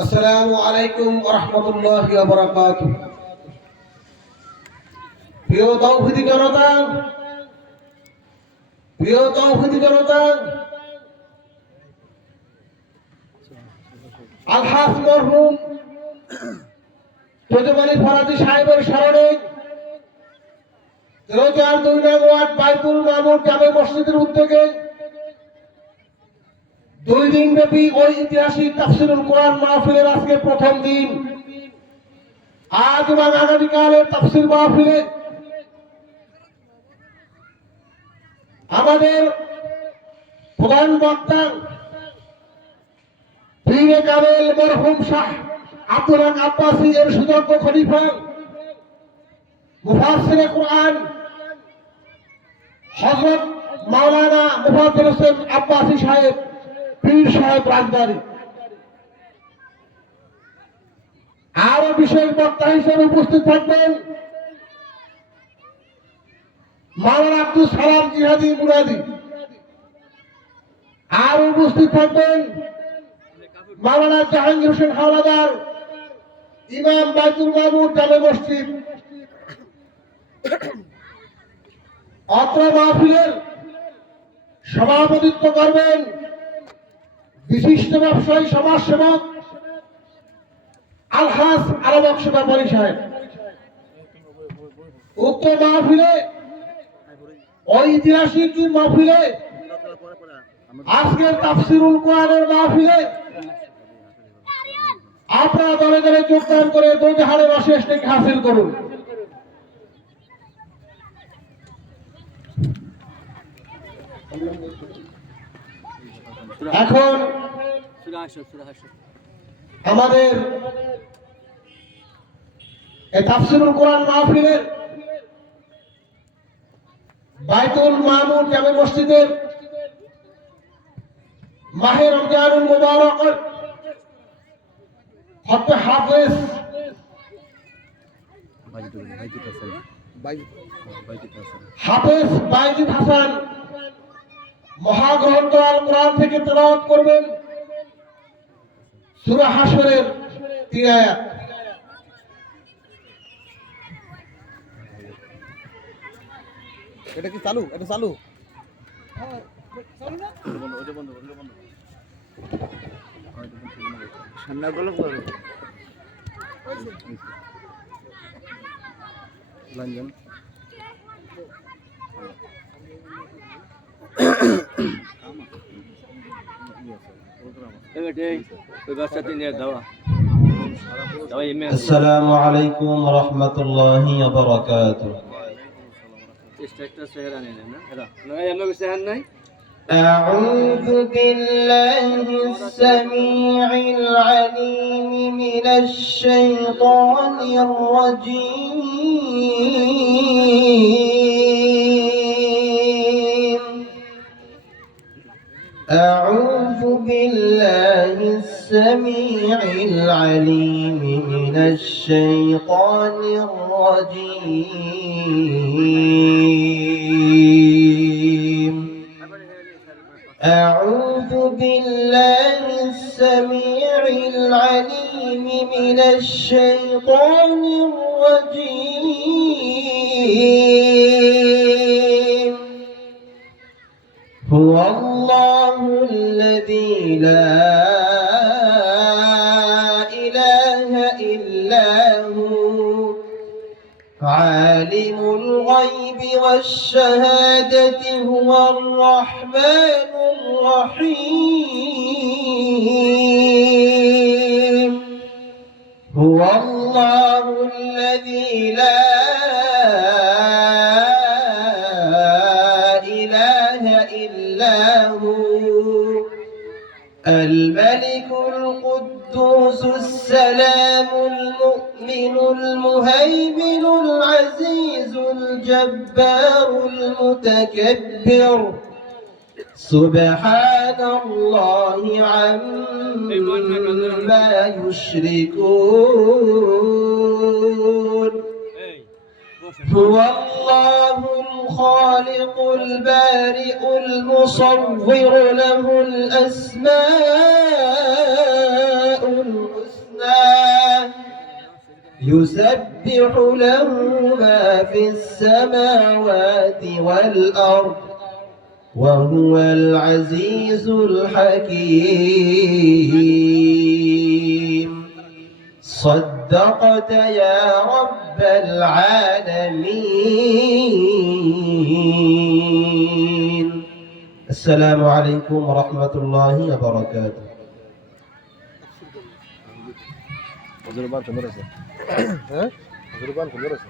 আসসালামু আলাইকুম ওয়া রাহমাতুল্লাহি ওয়া বারাকাতুহু। প্রিয় তাওহীদি জনতা, আলহাজ মরহুম তেজবানী ফরাজি সাহেবের স্মরণে ২ নং ওয়ার্ড বাইতুল মামুর জামে মসজিদের উদ্যোগে 2 দিনব্যাপী ঐতিহাসিক তাফসীরুল কোরআন মাহফিলের আজকে প্রথম দিন। আজ এবং আগামীকালের তাফসীর মাহফিলে আমাদের প্রধান বক্তা পীরে কামেল মরহুম শাহ আব্দুল হক আব্বাসী এর সুযোগ্য খলিফা মুফাসসিরে কোরআন হযরত মাওলানা মুফাদ্দল হোসেন আব্বাসী সাহেব পীর সাহেব রাজবাড়ী। আরো বিশেষ বক্তা হিসেবে উপস্থিত থাকবেন মাওলানা আব্দুল সালাম জিহাদি মুরাদি। আর উপস্থিত থাকবেন মাওলানা জাহাঙ্গীর হোসেন হাওলাদার, ইমাম বাইতুল মামুর জামে মসজিদ। অত্র মাহফিলের সভাপতিত্ব করবেন বিশিষ্ট ব্যবসায়ী সমাজসেবক আলহাজ আরব বক্স ব্যাপারী সাহেব। উক্ত মাহফিলে ঐতিহাসিক মাহফিলে আজকের তাফসীরুল কোরআনের মাহফিলে আপনারা দলে দলে যোগদান করে দোজাহারের অশেষ নেকি হাসিল করুন। এখন আমাদের এই তাফসীরুল কোরআন মাহফিলের বাইতুল মামুর জামে মসজিদের মাহে রমজানুল মুবারক খতমে হাফেজ বাইজিদ হাসান মহাগ্রন্থ আল কোরআন থেকে তেলাওয়াত করবেন সূরা হাশরের 3 আয়াত। এটা কি চালু? এটা চালু? সামনে গেল করো লঞ্জন আসসালামু আলাইকুম ওয়া রাহমাতুল্লাহি ওয়া বারাকাতুহু। أعوذ بالله السميع العليم من الشيطان الرجيم. أعوذ بالله السميع العليم من الشيطان الرجيم. أعوذ بالله السميع العليم من الشيطان الرجيم. هو الله الذي لا إله إلا هو عالم الغيب والشهادة هو الرحمن الرحيم. هو الله الذي لا إله إلا هو الملك القدوس السلام المؤمن المهيمن العزيز الجبار المتكبر. سبحان الله عما يشركون. هو الله الخالق البارئ المصور له الأسماء الحسنى يسبح له ما في السماوات والأرض وهو العزيز الحكيم صدقت يا رب العالمين. السلام عليكم ورحمة الله وبركاته. হুজুর বান সুন্দর আছে হ্যাঁ হুজুর বান সুন্দর আছে